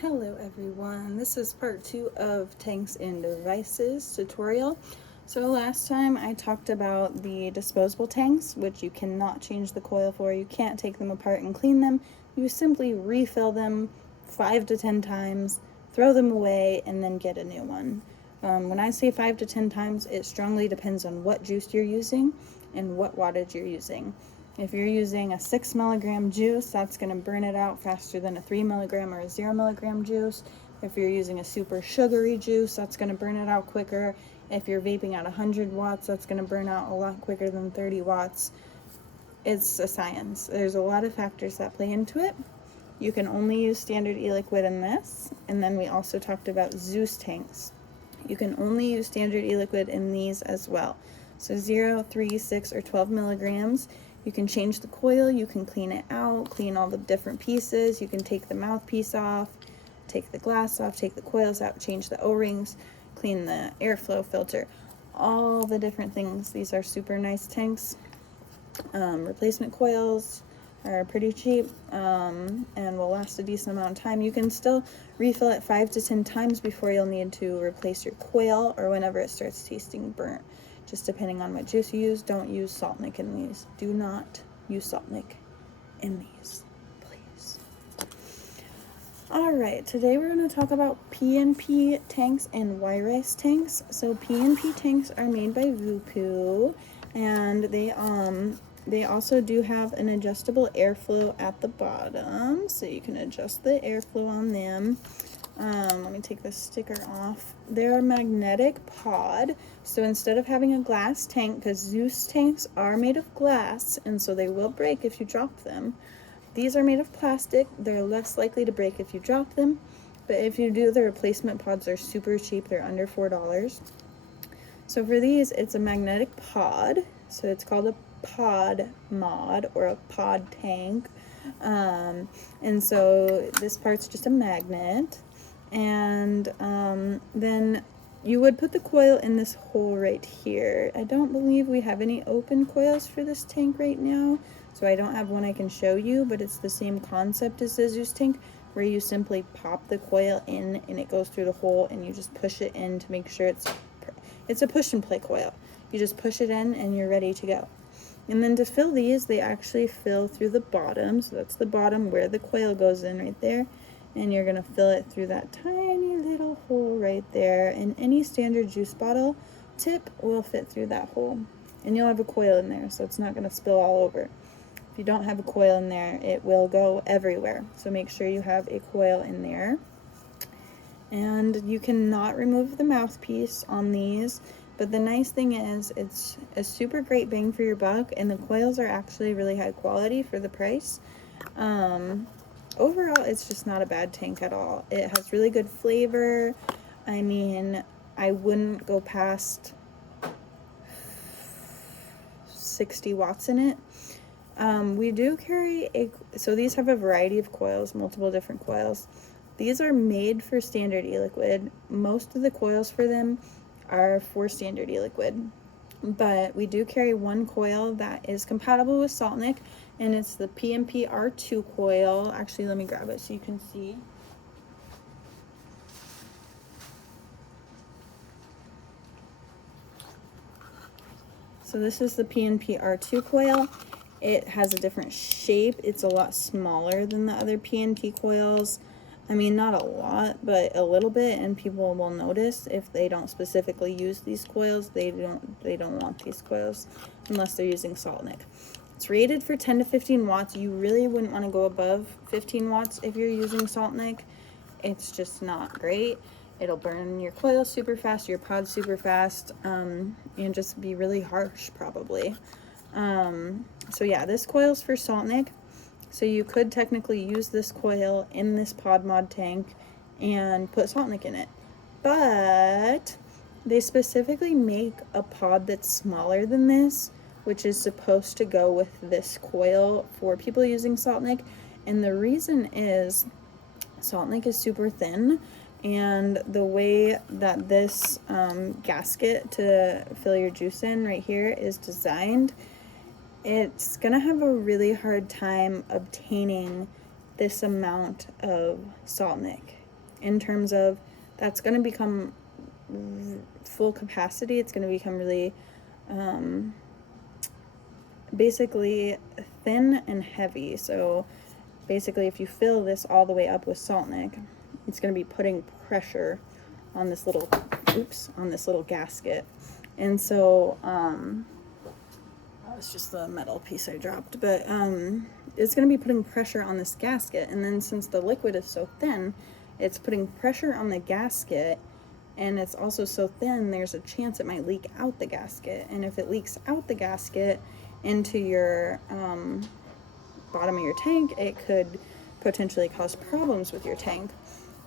Hello everyone, this is part 2 of Tanks and Devices tutorial. So last time I talked about the disposable tanks, which you cannot change the coil for. You can't take them apart and clean them. You simply refill them 5 to 10 times, throw them away, and then get a new one. When I say 5 to 10 times, it strongly depends on what juice you're using and what wattage you're using. If you're using a 6 milligram juice, that's going to burn it out faster than a 3 milligram or a 0 milligram juice. If you're using a super sugary juice, that's going to burn it out quicker. If you're vaping at 100 watts, that's going to burn out a lot quicker than 30 watts. It's a science. There's a lot of factors that play into it. You can only use standard e-liquid in this, and then we also talked about Zeus tanks. You can only use standard e-liquid in these as well. So 0, 3, 6, or 12 milligrams. You can change the coil, you can clean it out, clean all the different pieces, you can take the mouthpiece off, take the glass off, take the coils out, change the O-rings, clean the airflow filter, all the different things. These are super nice tanks. Replacement coils are pretty cheap and will last a decent amount of time. You can still refill it 5 to 10 times before you'll need to replace your coil or whenever it starts tasting burnt. Just depending on what juice you use. Don't use salt nic in these. Do not use salt nic in these, please. Alright, today we're going to talk about PnP tanks and Wirice tanks. So PnP tanks are made by Voopoo, and they also do have an adjustable airflow at the bottom, so you can adjust the airflow on them. Let me take this sticker off. They're a magnetic pod, so instead of having a glass tank, because Zeus tanks are made of glass, and so they will break if you drop them. These are made of plastic. They're less likely to break if you drop them, but if you do, the replacement pods are super cheap. They're under $4. So for these, it's a magnetic pod, so it's called a pod mod or a pod tank. And so this part's just a magnet. And then you would put the coil in this hole right here. I don't believe we have any open coils for this tank right now, so I don't have one I can show you, but it's the same concept as the Zeus tank, where you simply pop the coil in and it goes through the hole, and you just push it in to make sure it's a push and play coil. You just push it in and you're ready to go. And then to fill these, they actually fill through the bottom, so that's the bottom where the coil goes in right there. And you're going to fill it through that tiny little hole right there, and any standard juice bottle tip will fit through that hole, and you'll have a coil in there, so it's not going to spill all over. If you don't have a coil in there, it will go everywhere, so make sure you have a coil in there. And you cannot remove the mouthpiece on these, but the nice thing is it's a super great bang for your buck, and the coils are actually really high quality for the price. Overall, it's just not a bad tank at all. It has really good flavor. I mean, I wouldn't go past 60 watts in it. We do carry so these have a variety of coils, multiple different coils. These are made for standard e-liquid. Most of the coils for them are for standard e-liquid. But we do carry one coil that is compatible with salt nic, and it's the PnP R2 coil. Actually, let me grab it so you can see. So this is the PnP R2 coil. It has a different shape. It's a lot smaller than the other PnP coils. I mean, not a lot, but a little bit, and people will notice if they don't specifically use these coils. They don't want these coils unless they're using salt nic. It's rated for 10 to 15 watts. You really wouldn't want to go above 15 watts if you're using salt nic. It's just not great. It'll burn your coil super fast, your pod super fast, and just be really harsh probably. So yeah, this coil's for salt nic. So you could technically use this coil in this pod mod tank and put salt nic in it. But they specifically make a pod that's smaller than this, which is supposed to go with this coil for people using salt nic. And the reason is salt nic is super thin, and the way that this gasket to fill your juice in right here is designed, it's gonna have a really hard time obtaining this amount of salt nic. in terms of that's going to become full capacity. It's going to become really basically thin and heavy. So basically, if you fill this all the way up with salt nick, it's going to be putting pressure on this little, on this little gasket. And so, it's just the metal piece I dropped, but it's going to be putting pressure on this gasket. And then since the liquid is so thin, it's putting pressure on the gasket, and it's also so thin, there's a chance it might leak out the gasket. And if it leaks out the gasket into your bottom of your tank, it could potentially cause problems with your tank.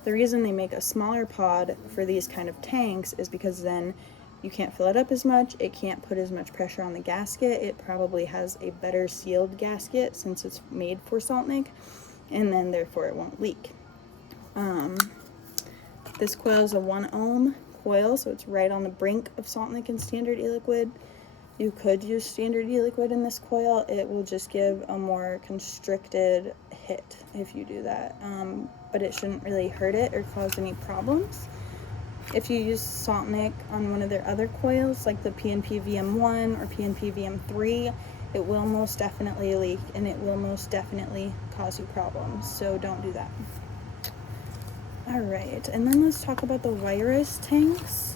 The reason they make a smaller pod for these kind of tanks is because then you can't fill it up as much, it can't put as much pressure on the gasket, it probably has a better sealed gasket since it's made for salt nick, and then therefore it won't leak. This coil is a 1 ohm coil, so it's right on the brink of salt nick and standard e-liquid. You could use standard e-liquid in this coil. It will just give a more constricted hit if you do that, but it shouldn't really hurt it or cause any problems. If you use salt nick on one of their other coils, like the PnP VM1 or PnP VM3, it will most definitely leak, and it will most definitely cause you problems, so don't do that. Alright, and then let's talk about the Wirice tanks.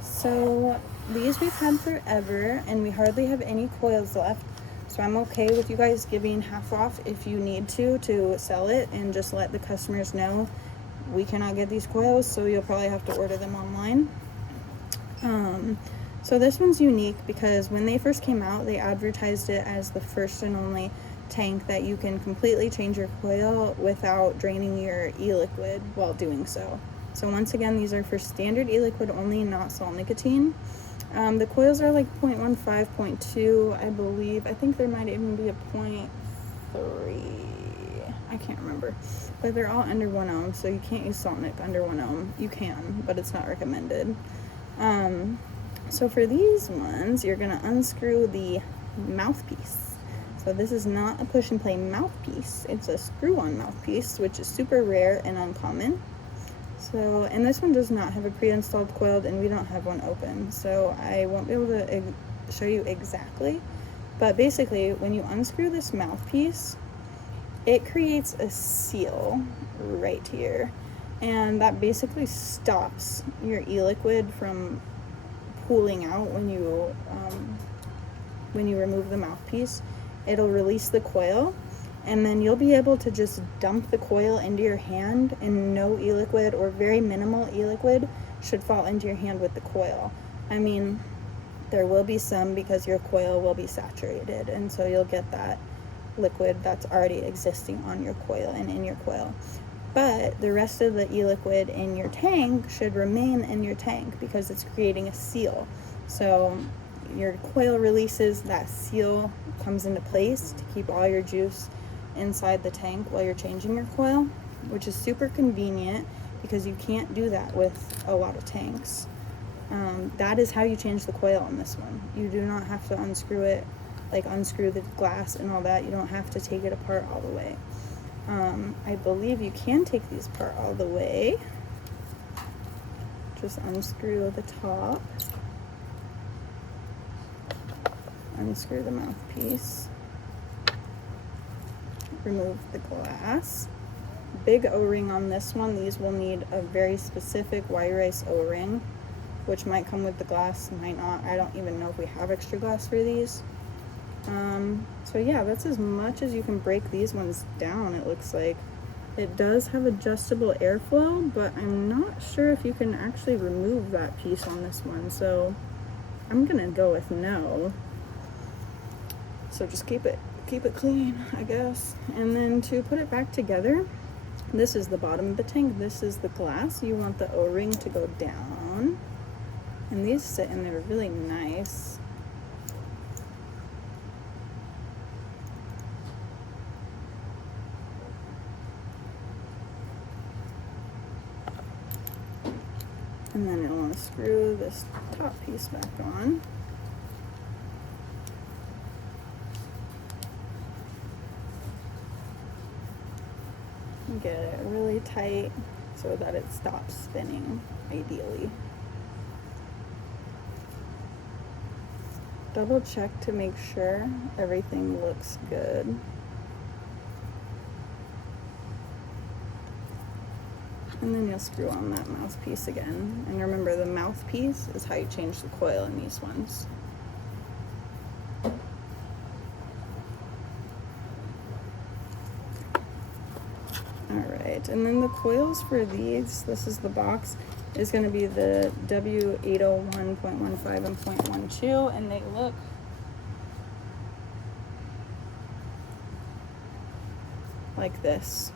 So these we've had forever, and we hardly have any coils left, so I'm okay with you guys giving half off if you need to sell it, and just let the customers know we cannot get these coils, so you'll probably have to order them online. So this one's unique because when they first came out, they advertised it as the first and only tank that you can completely change your coil without draining your e-liquid while doing so. So once again, these are for standard e-liquid only, not salt nicotine. The coils are like 0.15, 0.2, I believe. I think there might even be a 0.3. I can't remember, but they're all under 1 ohm, so you can't use salt nick under 1 ohm. You can, but it's not recommended. So for these ones, you're going to unscrew the mouthpiece. So this is not a push and play mouthpiece, it's a screw-on mouthpiece, which is super rare and uncommon. So, and this one does not have a pre-installed coil, and we don't have one open, so I won't be able to show you exactly. But basically, when you unscrew this mouthpiece, it creates a seal right here, and that basically stops your e-liquid from pooling out when you remove the mouthpiece. It'll release the coil, and then you'll be able to just dump the coil into your hand, and no e-liquid or very minimal e-liquid should fall into your hand with the coil. I mean, there will be some because your coil will be saturated, and so you'll get that liquid that's already existing on your coil and in your coil. But the rest of the e-liquid in your tank should remain in your tank because it's creating a seal. So your coil releases, that seal comes into place to keep all your juice inside the tank while you're changing your coil, which is super convenient because you can't do that with a lot of tanks. That is how you change the coil on this one. You do not have to unscrew it, like unscrew the glass and all that. You don't have to take it apart all the way. I believe you can take these apart all the way. Just unscrew the top, unscrew the mouthpiece, remove the glass. Big O-ring on this one. These will need a very specific Wirice O-ring, which might come with the glass, might not. I don't even know if we have extra glass for these. So yeah, that's as much as you can break these ones down, it looks like. It does have adjustable airflow, but I'm not sure if you can actually remove that piece on this one, so I'm gonna go with no. So just keep it clean, I guess. And then to put it back together, this is the bottom of the tank, this is the glass. You want the O-ring to go down, and these sit in there really nice. And then you'll want to screw this top piece back on. get it really tight so that it stops spinning, ideally. Double check to make sure everything looks good. And then you'll screw on that mouthpiece again. And remember, the mouthpiece is how you change the coil in these ones. Alright, and then the coils for these, this is the box, is going to be the W801.15 and .12, and they look like this.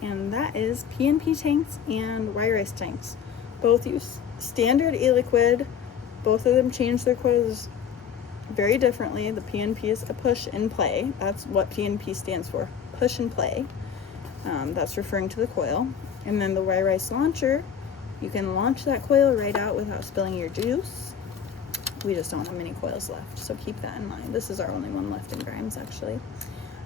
And that is PnP tanks and Wirice tanks. Both use standard e-liquid. Both of them change their coils very differently. The PnP is a push and play. That's what PnP stands for, push and play. That's referring to the coil. And then the Wirice launcher, you can launch that coil right out without spilling your juice. We just don't have many coils left, so keep that in mind. This is our only one left in Grimes, actually.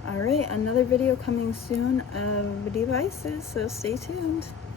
All right, another video coming soon of devices, so stay tuned.